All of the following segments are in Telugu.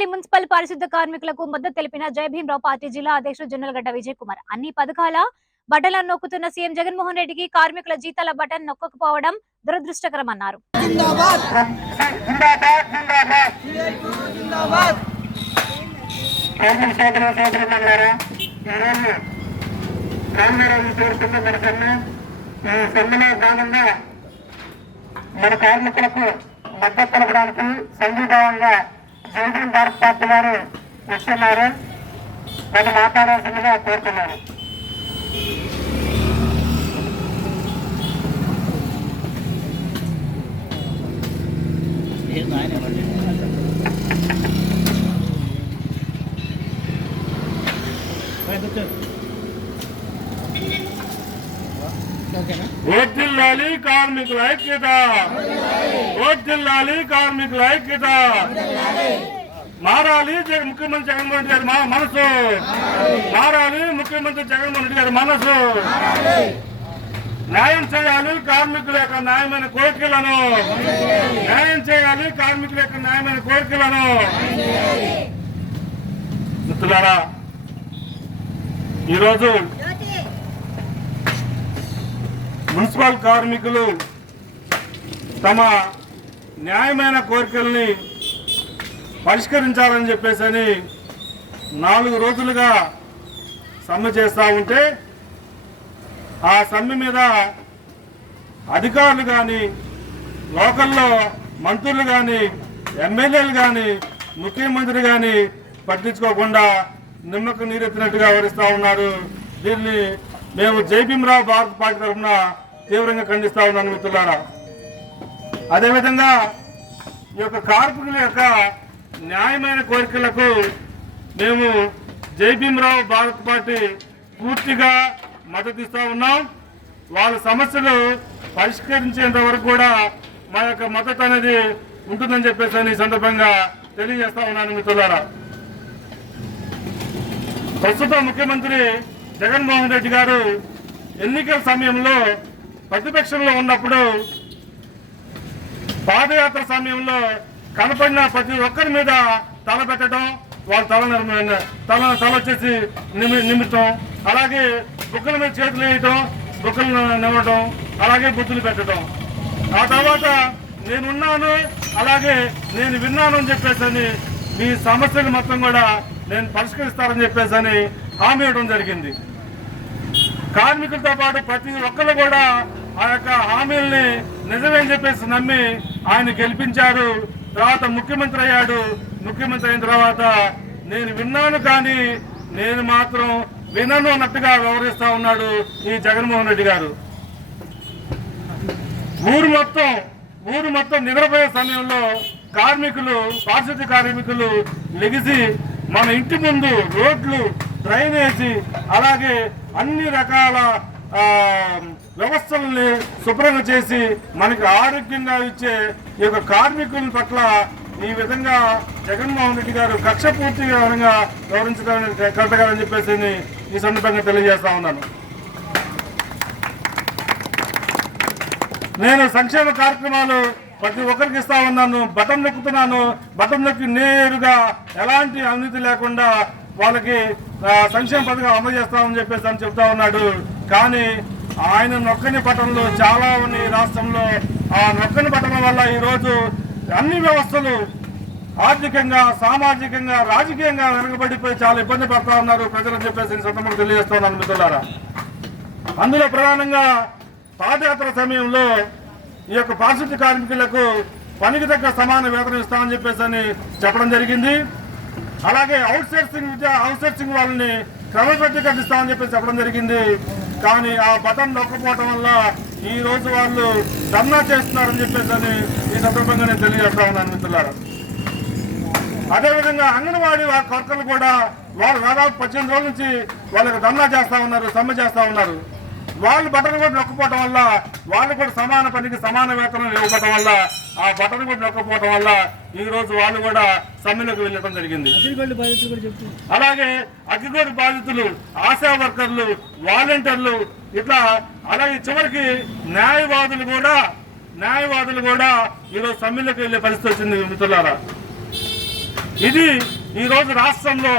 వజ్రలాలి మున్సిపల్ పారిశుద్ధ కార్మికులకు మద్దతు తెలిపిన జై భీమరావు పార్టీ జిల్లా అధ్యక్షుడు జొన్నలగడ్డ విజయ్ కుమార్. అన్ని పథకాల బటన్లను నొక్కుతున్న సీఎం జగన్మోహన్ రెడ్డికి కార్మికుల జీతాల బటన్ నొక్కకపోవడం దురదృష్టకరమన్నారు. మన కార్మికులకు మద్దతు తెలపడానికి సంఘీభావంగా జనరల్ భారత్ పార్టీ వారు ఇస్తున్నారు వాళ్ళు మాట్లాడాల్సిందిగా కోరుతున్నారు వర్ధిల్లాలి కార్మికుల ఐక్యత. వర్ధిల్లాలి కార్మికుల ఐక్యత. మారాలి ముఖ్యమంత్రి జగన్మోహన్ రెడ్డి గారి మా- మనసు. మారాలి ముఖ్యమంత్రి జగన్మోహన్ రెడ్డి గారి మనసు. న్యాయం చేయాలి కార్మికుల యొక్క న్యాయమైన కోరికలను. న్యాయం చేయాలి కార్మికుల యొక్క న్యాయమైన కోరికలను. మిత్రులారా ఈరోజు మున్సిపల్ కార్మికులు తమ న్యాయమైన కోరికల్ని పరిష్కరించాలని చెప్పేసి అని నాలుగు రోజులుగా సమ్మె చేస్తూ ఉంటే ఆ సమ్మె మీద అధికారులు కానీ లోకల్లో మంత్రులు కానీ ఎమ్మెల్యేలు కానీ ముఖ్యమంత్రి కానీ పట్టించుకోకుండా నిమ్మకు నీరెత్తినట్టుగా వివరిస్తూ ఉన్నారు. దీన్ని మేము జైభీమరావు భారత్ పార్టీ తరఫున తీవ్రంగా ఖండిస్తా ఉన్నాను మిత్రులారా. అదేవిధంగా ఈ యొక్క కార్మికుల యొక్క న్యాయమైన కోరికలకు మేము జైభీమరావు భారత్ పార్టీ పూర్తిగా మద్దతు ఇస్తూ ఉన్నాం. వాళ్ళ సమస్యలు పరిష్కరించేంత వరకు కూడా మా యొక్క మద్దతు అనేది ఉంటుందని చెప్పేసి ఈ సందర్భంగా తెలియజేస్తా ఉన్నాను మిత్రులారా. ప్రస్తుత ముఖ్యమంత్రి జగన్మోహన్ రెడ్డి గారు ఎన్నికల సమయంలో ప్రతిపక్షంలో ఉన్నప్పుడు పాదయాత్ర సమయంలో కనపడిన ప్రతి ఒక్కరి మీద తల పెట్టడం వాళ్ళ తల నిర్మ- తల తల వచ్చేసి నిమి- నిమిత్తం. అలాగే బుక్కల మీద చేతులు వేయటం బుక్కలు నిమ్మటం అలాగే బుద్ధులు పెట్టడం. ఆ తర్వాత నేనున్నాను అలాగే నేను విన్నాను అని చెప్పేసి మీ సమస్యలు మొత్తం కూడా నేను పరిష్కరిస్తారని చెప్పేసి హామీ ఇవ్వడం జరిగింది. కార్మికులతో పాటు ప్రతి ఒక్కరు కూడా ఆ యొక్క హామీల్ని నిజమని చెప్పేసి నమ్మి ఆయన గెలిపించారు. తర్వాత ముఖ్యమంత్రి అయ్యాడు. ముఖ్యమంత్రి అయిన తర్వాత నేను విన్నాను కానీ నేను మాత్రం వినను అన్నట్టుగా వ్యవహరిస్తా ఉన్నాడు ఈ జగన్మోహన్ రెడ్డి గారు. ఊరు మొత్తం ఊరు మొత్తం నిద్రపోయే సమయంలో కార్మికులు పారిశుద్ధ్య కార్మికులు లెగిసి మన ఇంటి ముందు రోడ్లు డ్రైనేజీ అలాగే అన్ని రకాల వ్యవస్థల్ని వ్యవస్థలని శుభ్రంగా చేసి మనకి ఆరోగ్యంగా ఇచ్చే ఈ యొక్క కార్మికుల పట్ల ఈ విధంగా జగన్మోహన్ రెడ్డి గారు కక్ష పూర్తిగా విధంగా వ్యవహరించడానికి కరెక్ట్గారని చెప్పేసి ఈ సందర్భంగా తెలియజేస్తా ఉన్నాను. నేను సంక్షేమ కార్యక్రమాలు ప్రతి ఒక్కరికి ఇస్తా ఉన్నాను బటన్ నొక్కుతున్నాను బటన్ నొక్కి నేరుగా ఎలాంటి అవినీతి లేకుండా వాళ్ళకి సంక్షేమ పథకం అమలు చేస్తామని చెప్పేసి అని చెప్తా ఉన్నాడు. కానీ ఆయన నొక్కని పట్టణంలో చాలా ఉన్నాయి ఈ రాష్ట్రంలో ఆ నొక్కని పట్టణం వల్ల ఈరోజు అన్ని వ్యవస్థలు ఆర్థికంగా సామాజికంగా రాజకీయంగా వెనుకబడిపోయి చాలా ఇబ్బంది పడతా ఉన్నారు ప్రజలని చెప్పేసి ఈ సందర్భంగా తెలియజేస్తున్నాను మిత్రులారా. అందులో ప్రధానంగా పాదయాత్ర సమయంలో ఈ యొక్క పారిశుద్ధ్య కార్మికులకు పనికి తగ్గ సమాన వేతనం ఇస్తామని చెప్పేసి అని చెప్పడం జరిగింది. అలాగే అవుట్ సోర్సింగ్ విద్య అవుట్ సోర్సింగ్ వాళ్ళని క్రమబద్ధీకరిస్తామని చెప్పేసి చెప్పడం జరిగింది. కానీ ఆ బటన్ నొక్కపోవడం వల్ల ఈ రోజు వాళ్ళు ధర్నా చేస్తున్నారని చెప్పేసి అని ఈ సందర్భంగా నేను తెలియజేస్తా ఉన్నాను మిత్రులారా. అదేవిధంగా అంగన్వాడీ వారి వర్కర్లు కూడా వాళ్ళు దాదాపు పద్దెనిమిది రోజుల నుంచి వాళ్ళకి ధర్నా చేస్తా ఉన్నారు సమ్మె చేస్తా ఉన్నారు. వాళ్ళు బటన్ కూడా నొక్కపోవడం వల్ల వాళ్ళు కూడా సమాన పనికి సమాన వేతనం ఇవ్వకపోవడం వల్ల ఆ బటన్ కూడా నొక్కపోవడం వల్ల ఈ రోజు వాళ్ళు కూడా సమ్మెలోకి వెళ్ళడం జరిగింది. అలాగే అగ్గిగోడు బాధితులు ఆశా వర్కర్లు వాలంటీర్లు ఇట్లా అలాగే చివరికి న్యాయవాదులు కూడా న్యాయవాదులు కూడా ఈరోజు సమ్మెలోకి వెళ్ళే పరిస్థితి వచ్చింది మిత్రులారా. ఇది ఈ రోజు రాష్ట్రంలో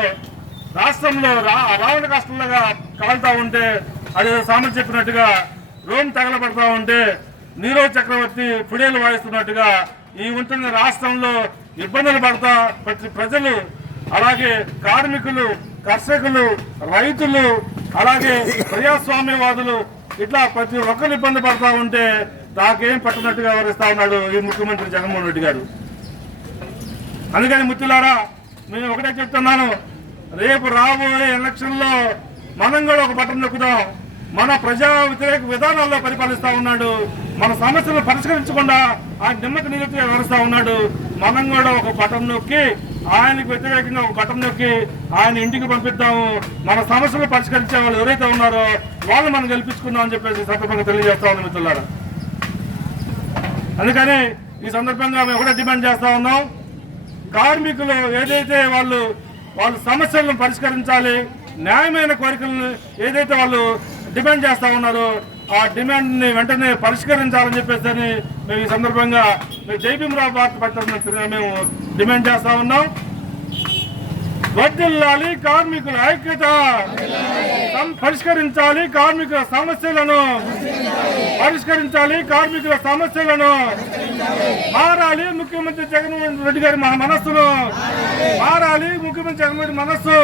రాష్ట్రంలో రా రావణ కష్టంలాగా కాలుతా ఉంటే అది సామెత చెప్పినట్టుగా రోమ్ తగలబడతా ఉంటే నీరవ్ చక్రవర్తి ఫిడేలు వాయిస్తున్నట్టుగా ఈ ఉంటున్న రాష్ట్రంలో ఇబ్బందులు పడతా ప్రతి ప్రజలు అలాగే కార్మికులు కర్షకులు రైతులు అలాగే ప్రజాస్వామ్యవాదులు ఇట్లా ప్రతి ఒక్కరు ఇబ్బంది పడతా ఉంటే నాకేం పట్టినట్టుగా వివరిస్తా ఉన్నాడు ఈ ముఖ్యమంత్రి జగన్మోహన్ రెడ్డి గారు. అందుకని ముత్తులారా నేను ఒకటే చెప్తున్నాను రేపు రాబోయే ఎలక్షన్లో మనం కూడా ఒక బటన్ నొక్కుదాం. మన ప్రజా వ్యతిరేక విధానాల్లో పరిపాలిస్తా ఉన్నాడు. మన సమస్యలు పరిష్కరించకుండా ఆయన నిమ్మక నిలిపి వ్యవహరిస్తా ఉన్నాడు. మనం కూడా ఒక బటన్ నొక్కి ఆయనకు వ్యతిరేకంగా ఒక బటన్ నొక్కి ఆయన ఇంటికి పంపిద్దాము. మన సమస్యలు పరిష్కరించే వాళ్ళు ఎవరైతే ఉన్నారో వాళ్ళు మనం గెలిపించుకుందాం అని చెప్పేసి సందర్భంగా తెలియజేస్తా ఉన్నాం మిత్రులారా. అందుకని ఈ సందర్భంగా మేము కూడా డిమాండ్ చేస్తా ఉన్నాం. కార్మికులు ఏదైతే వాళ్ళు వాళ్ళ సమస్యలను పరిష్కరించాలి న్యాయమైన కోరికలను ఏదైతే వాళ్ళు డిమాండ్ చేస్తా ఉన్నారు ఆ డిమాండ్ని వెంటనే పరిష్కరించాలని చెప్పేసి మేము ఈ సందర్భంగా మేము జైభీమరావు భారత మేము డిమాండ్ చేస్తా ఉన్నాం. వర్దిల్లాలి కార్మికుల ఐక్యత. పరిష్కరించాలి కార్మికుల సమస్యలను. పరిష్కరించాలి కార్మికుల సమస్యలను. మారాలి ముఖ్యమంత్రి జగన్మోహన్ రెడ్డి గారి మన మనస్సును. మారాలి ముఖ్యమంత్రి జగన్మోహన్ మనస్సు.